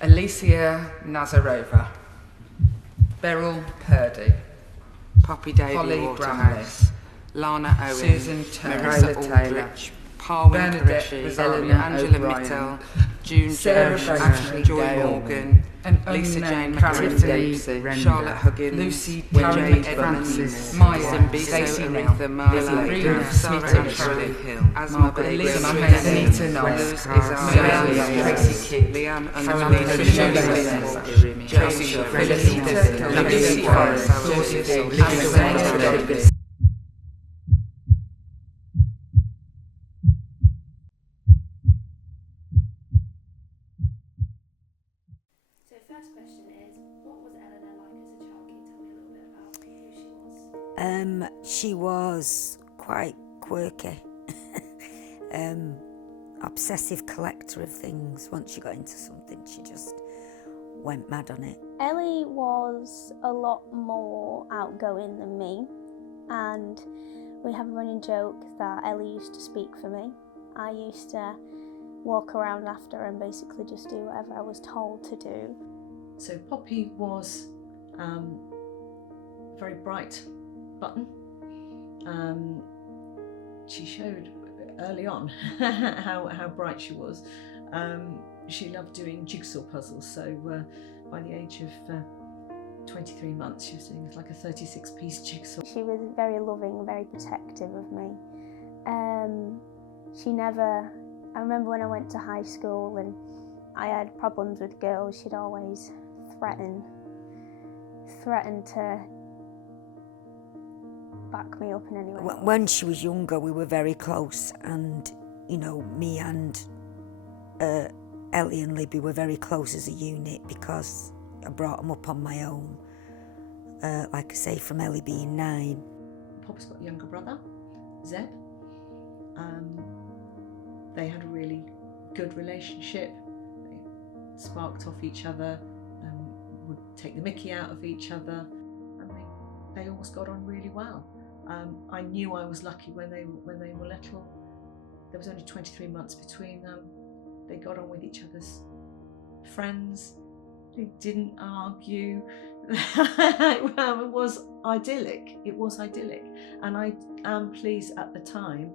Alicia Nazarova, Beryl Purdy, Poppy Davey Holly Waterhouse, Lana Owen, Susan Turner, Marissa Taylor, Aldrich, Parwin Bernadette Qureshi, Rosario, Angela O'Brien, Mitchell, June Sarah Jones, Boner, Ashley Joy Gail, Morgan, and Lisa Jane unknown McCarthy, Tiffany Charlotte Huggins, Lucy Jade Jade Francis, Maya, Simbiso, Stacey Nell, Aretha Marley, Sabrina Sarah Smith, and Shirley Hill, Asma Margaret Baby, Elizabeth, Anita Knowles, Luz Mary Izar, Tracy Kidd, Leanne Caroline Underwood, Tracy Felicita, Lucy Forrest, Alexandra. First question is, what was Eleanor like as a child? Can you tell me a little bit about who she was? She was quite quirky, obsessive collector of things. Once she got into something, she just went mad on it. Ellie was a lot more outgoing than me, and we have a running joke that Ellie used to speak for me. I used to walk around after her and basically just do whatever I was told to do. So Poppy was a very bright button. She showed early on how bright she was. She loved doing jigsaw puzzles, so by the age of 23 months she was doing like a 36-piece jigsaw. She was very loving, very protective of me. I remember when I went to high school and I had problems with girls, she'd always threaten to back me up in any way. When she was younger, we were very close, and me and Ellie and Libby were very close as a unit because I brought them up on my own. Like I say, from Ellie being 9. Poppy's got a younger brother, Zeb. They had a really good relationship. They sparked off each other, would take the mickey out of each other, and they always got on really well. I knew I was lucky when they were little. There was only 23 months between them. They got on with each other's friends. They didn't argue. It was idyllic. It was idyllic, and I am pleased at the time.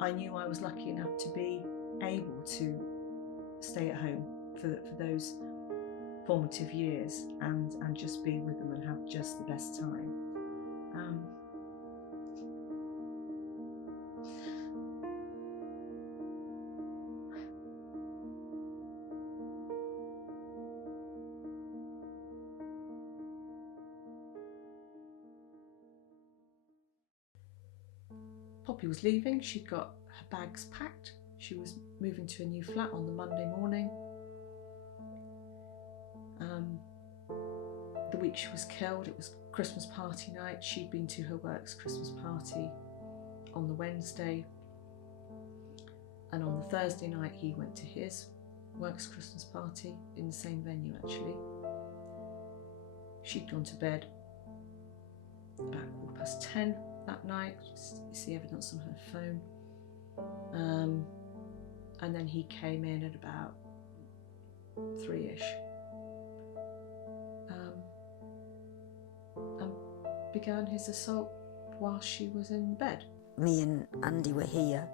I knew I was lucky enough to be able to stay at home for those formative years and just be with them and have just the best time. Poppy was leaving. She'd got her bags packed. She was moving to a new flat on the Monday morning. The week she was killed, it was Christmas party night. She'd been to her work's Christmas party on the Wednesday, and on the Thursday night he went to his work's Christmas party in the same venue actually. She'd gone to bed about 10:15 that night. You see evidence on her phone. And then he came in at about 3ish. And began his assault while she was in bed. Me and Andy were here,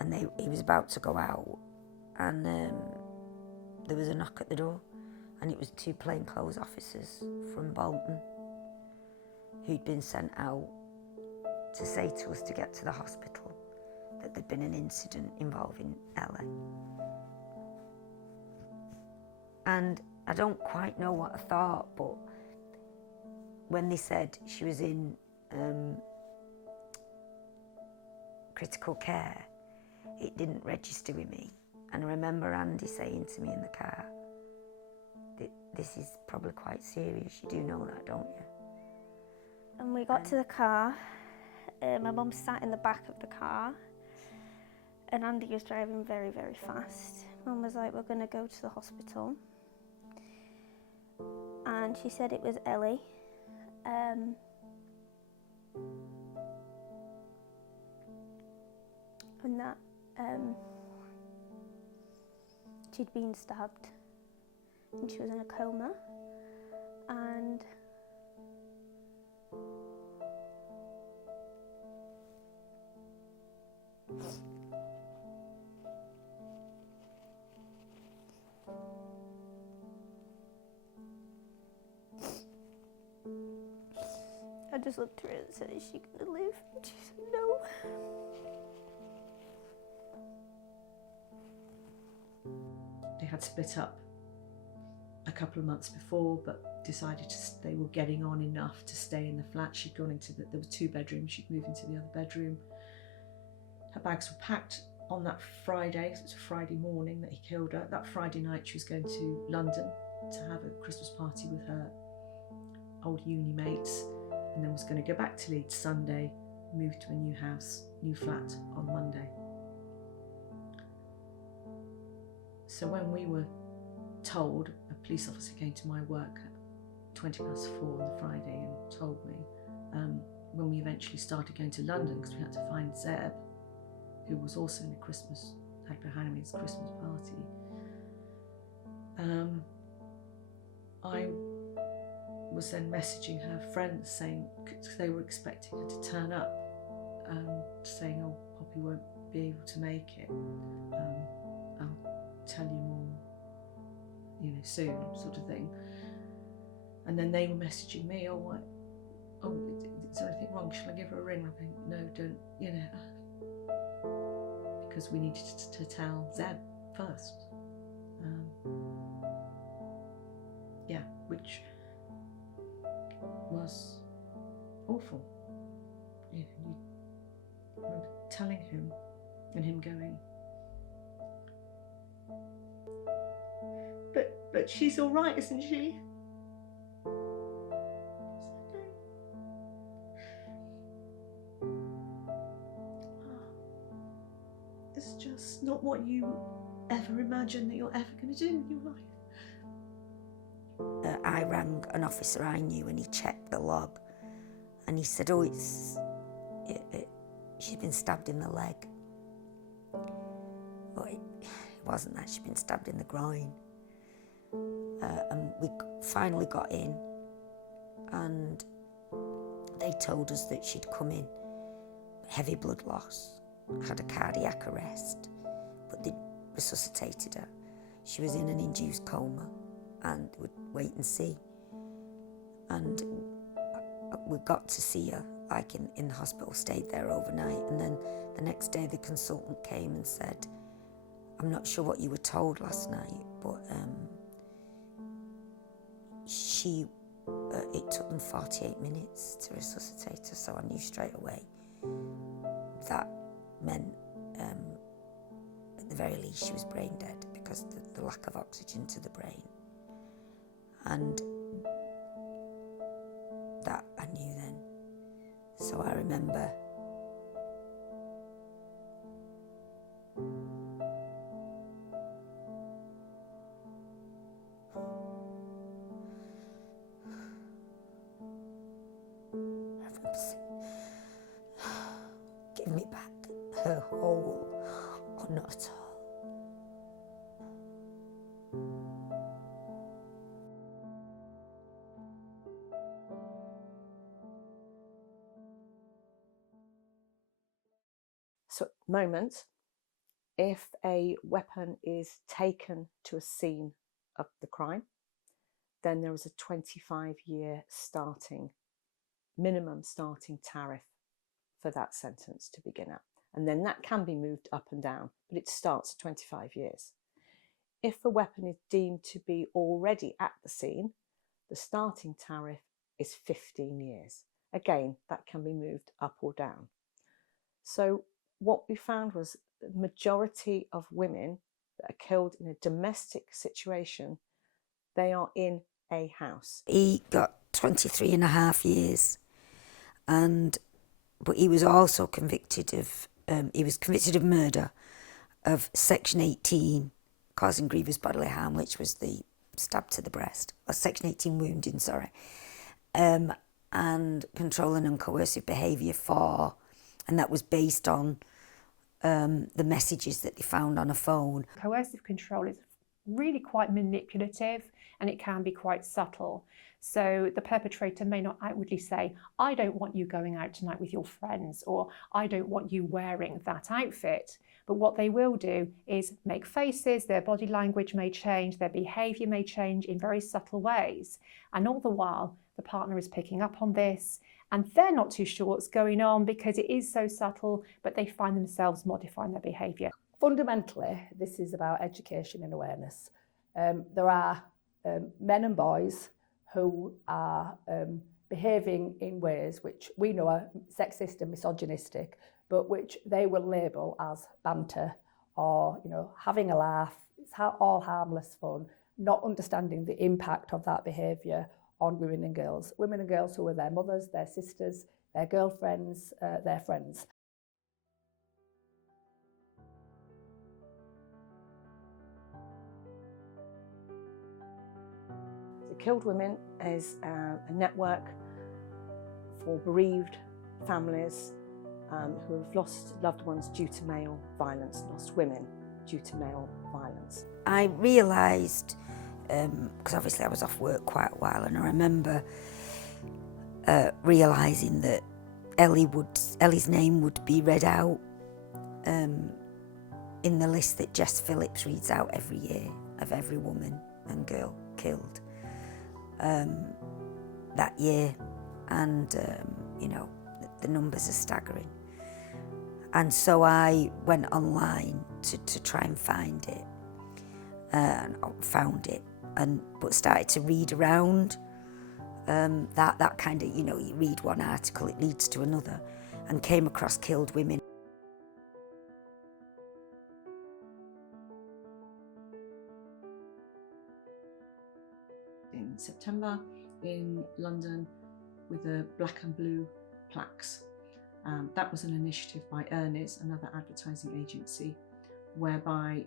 and he was about to go out, and there was a knock at the door, and it was 2 plainclothes officers from Bolton who'd been sent out to say to us to get to the hospital that there'd been an incident involving Ellie. And I don't quite know what I thought, but when they said she was in critical care, it didn't register with me. And I remember Andy saying to me in the car, this is probably quite serious, you do know that, don't you? And we got to the car. My mum sat in the back of the car and Andy was driving very, very fast. Mum was like, we're going to go to the hospital. And she said it was Ellie. And that she'd been stabbed and she was in a coma. And I just looked at her and said, "Is she going to live?" And she said, "No." They had split up a couple of months before, but decided they were getting on enough to stay in the flat. She'd gone into there were 2 bedrooms, she'd moved into the other bedroom. Her bags were packed on that Friday, so it was a Friday morning that he killed her. That Friday night she was going to London to have a Christmas party with her old uni mates, and then was going to go back to Leeds Sunday, move to a new house, new flat on Monday. So when we were told, a police officer came to my work at 4:20 on the Friday and told me, when we eventually started going to London, because we had to find Zeb, who was also in a Christmas, Halloween's Christmas party, I was then messaging her friends saying, because they were expecting her to turn up, saying, "Oh, Poppy won't be able to make it. I'll tell you more, soon," sort of thing. And then they were messaging me, "Oh, what? Oh, is there anything wrong? Shall I give her a ring?" I'm going, "No, don't, because we needed to tell Zeb first." Which was awful. You remember telling him and him going, but she's all right, isn't she? It's just not what you ever imagined that you're ever going to do in your life. I rang an officer I knew and he checked the log and he said, "Oh, she's been stabbed in the leg." But it wasn't that, she'd been stabbed in the groin. And we finally got in and they told us that she'd come in, heavy blood loss, had a cardiac arrest, but they resuscitated her. She was in an induced coma and would wait and see. And we got to see her, like in the hospital, stayed there overnight, and then the next day the consultant came and said, "I'm not sure what you were told last night, but it took them 48 minutes to resuscitate her," so I knew straight away that meant at the very least she was brain dead because the lack of oxygen to the brain. And that I knew then. So I remember give me back her whole or not at all. So at the moment, if a weapon is taken to a scene of the crime, then there is a 25-year minimum starting tariff for that sentence to begin at. And then that can be moved up and down, but it starts at 25 years. If a weapon is deemed to be already at the scene, the starting tariff is 15 years. Again, that can be moved up or down. So what we found was the majority of women that are killed in a domestic situation, they are in a house. He got 23 and a half years, but he was also convicted of murder, of Section 18, causing grievous bodily harm, which was the stab to the breast, or Section 18 wounding, and controlling and coercive behaviour and that was based on the messages that they found on a phone. Coercive control is really quite manipulative, and it can be quite subtle. So the perpetrator may not outwardly say, I don't want you going out tonight with your friends, or I don't want you wearing that outfit. But what they will do is make faces, their body language may change, their behaviour may change in very subtle ways. And all the while, the partner is picking up on this, and they're not too sure what's going on because it is so subtle, but they find themselves modifying their behaviour. Fundamentally, this is about education and awareness. There are men and boys who are behaving in ways which we know are sexist and misogynistic, but which they will label as banter or, you know, having a laugh. It's all harmless fun, not understanding the impact of that behaviour on women and girls. Women and girls who are their mothers, their sisters, their girlfriends, their friends. Killed Women is a network for bereaved families who have lost loved ones due to male violence, lost women due to male violence. I realised, because obviously I was off work quite a while, and I remember realising that Ellie's name would be read out in the list that Jess Phillips reads out every year of every woman and girl killed that year, and you know, the numbers are staggering. And so I went online to try and find it, and found it, but started to read around that kind of, you know, you read one article, it leads to another, and came across Killed Women. In September in London with the black and blue plaques. That was an initiative by Ernest, another advertising agency, whereby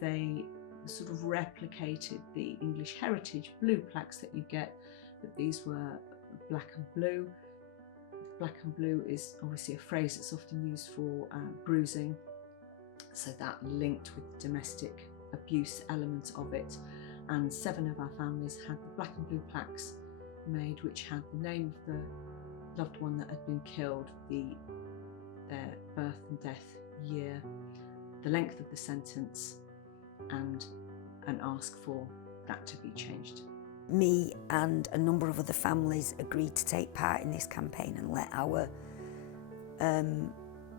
they sort of replicated the English heritage blue plaques that you get, but these were black and blue. Black and blue is obviously a phrase that's often used for bruising, so that linked with the domestic abuse element of it. And 7 of our families had the black and blue plaques made, which had the name of the loved one that had been killed, their birth and death year, the length of the sentence, and an ask for that to be changed. Me and a number of other families agreed to take part in this campaign and let our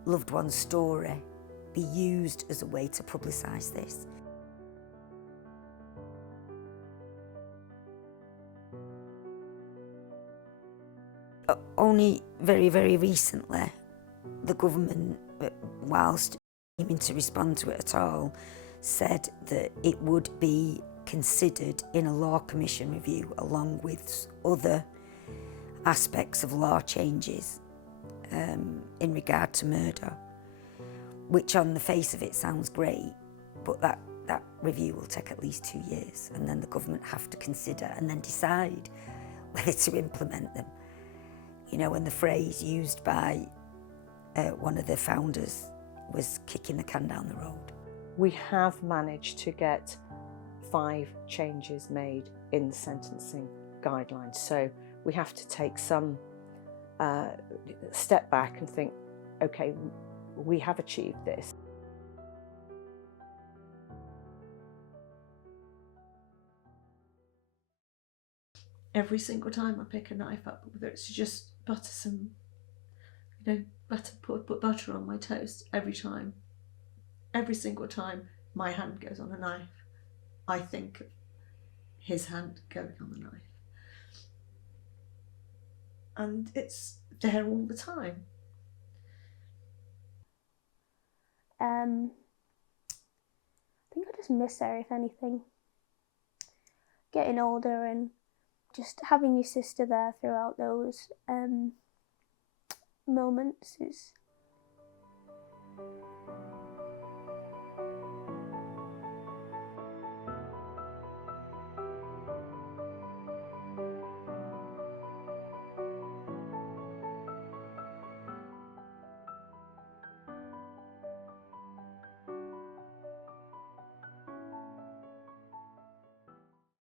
loved one's story be used as a way to publicise this. Only very, very recently, the government, whilst aiming to respond to it at all, said that it would be considered in a law commission review along with other aspects of law changes in regard to murder, which on the face of it sounds great, but that review will take at least 2 years, and then the government have to consider and then decide whether to implement them. You know, and the phrase used by one of the founders was kicking the can down the road. We have managed to get 5 changes made in the sentencing guidelines. So we have to take some step back and think, okay, we have achieved this. Every single time I pick a knife up, whether it's to just butter some, you know, put butter on my toast, every single time my hand goes on a knife, I think of his hand going on the knife. And it's there all the time. I think I just miss her, if anything. Getting older and just having your sister there throughout those moments is